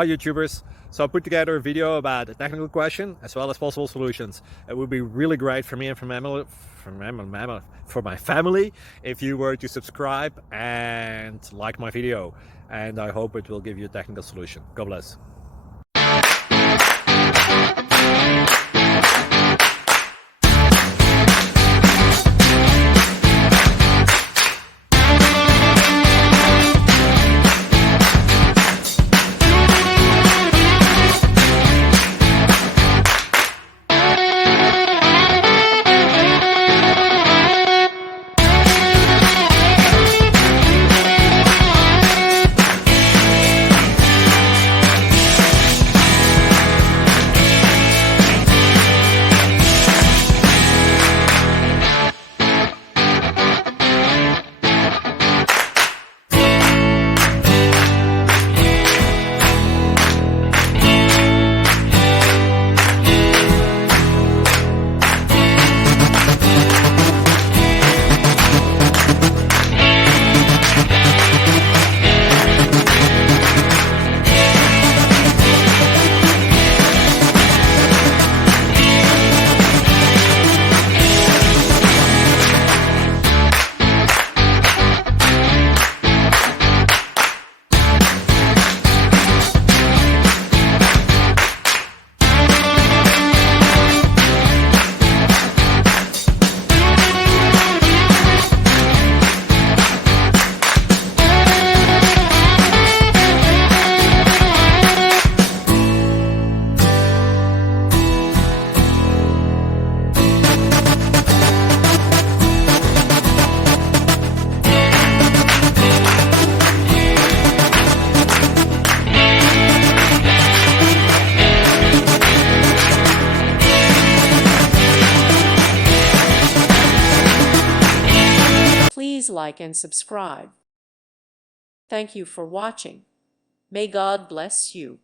Hi YouTubers! So I put together a video about a technical question as well as possible solutions. It would be really great for me and for my family if you were to subscribe and like my video, and I hope it will give you a technical solution. God bless. Please like and subscribe. Thank you for watching. May God bless you.